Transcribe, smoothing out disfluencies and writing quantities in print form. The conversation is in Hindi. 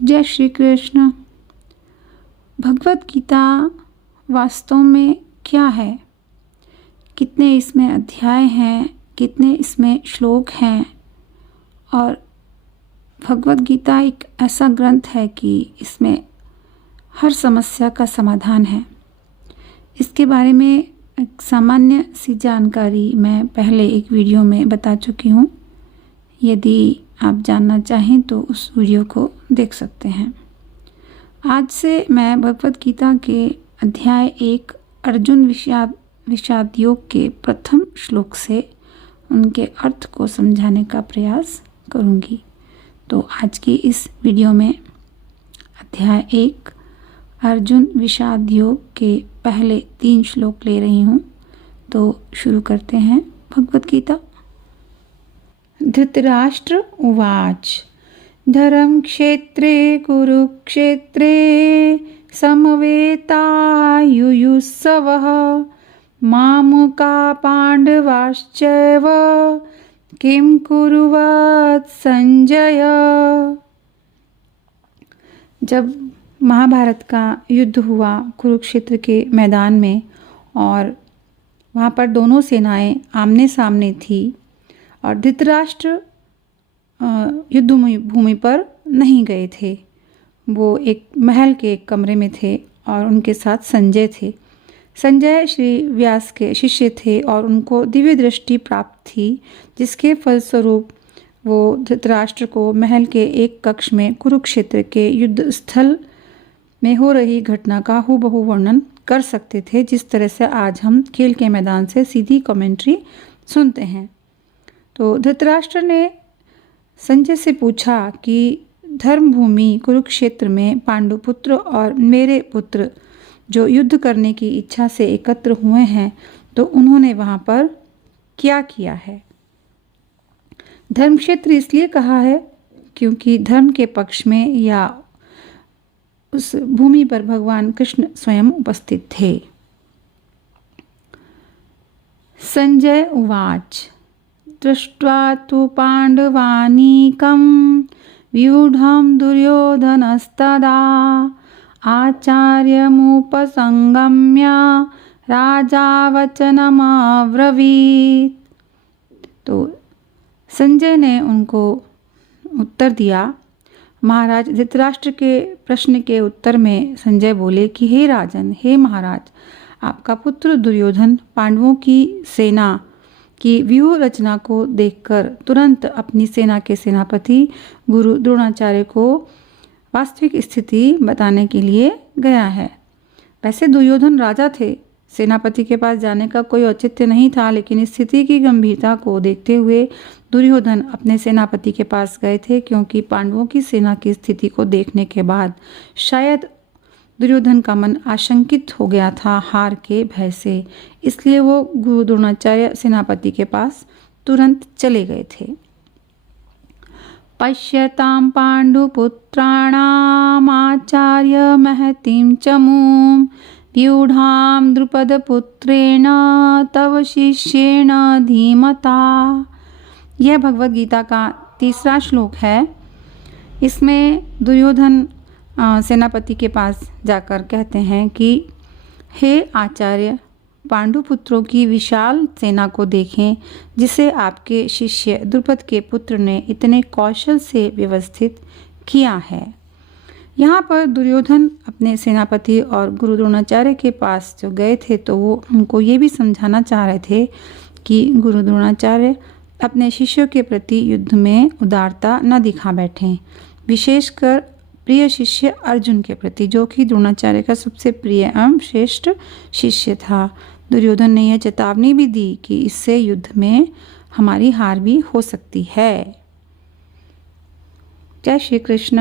जय श्री कृष्ण। भगवत गीता वास्तव में क्या है? कितने इसमें अध्याय हैं, कितने इसमें श्लोक हैं? और भगवत गीता एक ऐसा ग्रंथ है कि इसमें हर समस्या का समाधान है। इसके बारे में एक सामान्य सी जानकारी मैं पहले एक वीडियो में बता चुकी हूँ। यदि आप जानना चाहें तो उस वीडियो को देख सकते हैं। आज से मैं भगवत गीता के अध्याय 1 अर्जुन विषाद योग के प्रथम श्लोक से उनके अर्थ को समझाने का प्रयास करूंगी। तो आज की इस वीडियो में अध्याय 1 अर्जुन विषाद योग के पहले 3 श्लोक ले रही हूँ। तो शुरू करते हैं भगवत गीता। धृतराष्ट्र उवाच धर्मक्षेत्रे कुरुक्षेत्रे समवेतायुयुत्सवः मामका पांडवाश्चैव किं कुर्वत् संजय। जब महाभारत का युद्ध हुआ कुरुक्षेत्र के मैदान में और वहाँ पर दोनों सेनाएं आमने सामने थी और धृतराष्ट्र युद्ध भूमि पर नहीं गए थे। वो एक महल के एक कमरे में थे और उनके साथ संजय थे। संजय श्री व्यास के शिष्य थे और उनको दिव्य दृष्टि प्राप्त थी, जिसके फलस्वरूप वो धृतराष्ट्र को महल के एक कक्ष में कुरुक्षेत्र के युद्ध स्थल में हो रही घटना का हूबहू वर्णन कर सकते थे, जिस तरह से आज हम खेल के मैदान से सीधी कमेंट्री सुनते हैं। तो धृतराष्ट्र ने संजय से पूछा कि धर्मभूमि कुरुक्षेत्र में पांडुपुत्र और मेरे पुत्र जो युद्ध करने की इच्छा से एकत्र हुए हैं, तो उन्होंने वहाँ पर क्या किया है? धर्मक्षेत्र इसलिए कहा है क्योंकि धर्म के पक्ष में या उस भूमि पर भगवान कृष्ण स्वयं उपस्थित थे। संजय उवाच दृष्ट्वा तु पांडवानीकं व्यूढं दुर्योधनस्तदा आचार्यमुपसंगम्य राजा वचनमब्रवीत्। तो संजय ने उनको उत्तर दिया। महाराज धृतराष्ट्र के प्रश्न के उत्तर में संजय बोले कि हे राजन, हे महाराज, आपका पुत्र दुर्योधन पांडवों की सेना की व्यूह रचना को देखकर तुरंत अपनी सेना के सेनापति गुरु द्रोणाचार्य को वास्तविक स्थिति बताने के लिए गया है। वैसे दुर्योधन राजा थे, सेनापति के पास जाने का कोई औचित्य नहीं था, लेकिन स्थिति की गंभीरता को देखते हुए दुर्योधन अपने सेनापति के पास गए थे, क्योंकि पांडवों की सेना की स्थिति को देखने के बाद शायद दुर्योधन का मन आशंकित हो गया था हार के भय से। इसलिए वो गुरु द्रोणाचार्य सेनापति के पास तुरंत चले गए थे। पश्यतां पांडुपुत्राणाम् आचार्य महतीं चमूं व्यूढां द्रुपदपुत्रेण तव शिष्येण धीमता। यह भगवत गीता का 3रा श्लोक है। इसमें दुर्योधन सेनापति के पास जाकर कहते हैं कि हे आचार्य, पांडुपुत्रों की विशाल सेना को देखें, जिसे आपके शिष्य द्रुपद के पुत्र ने इतने कौशल से व्यवस्थित किया है। यहाँ पर दुर्योधन अपने सेनापति और गुरु द्रोणाचार्य के पास जो गए थे, तो वो उनको ये भी समझाना चाह रहे थे कि गुरु द्रोणाचार्य अपने शिष्यों के प्रति युद्ध में उदारता न दिखा बैठें, विशेषकर प्रिय शिष्य अर्जुन के प्रति, जो कि द्रोणाचार्य का सबसे प्रिय एवं श्रेष्ठ शिष्य था। दुर्योधन ने यह चेतावनी भी दी कि इससे युद्ध में हमारी हार भी हो सकती है। जय श्री कृष्ण।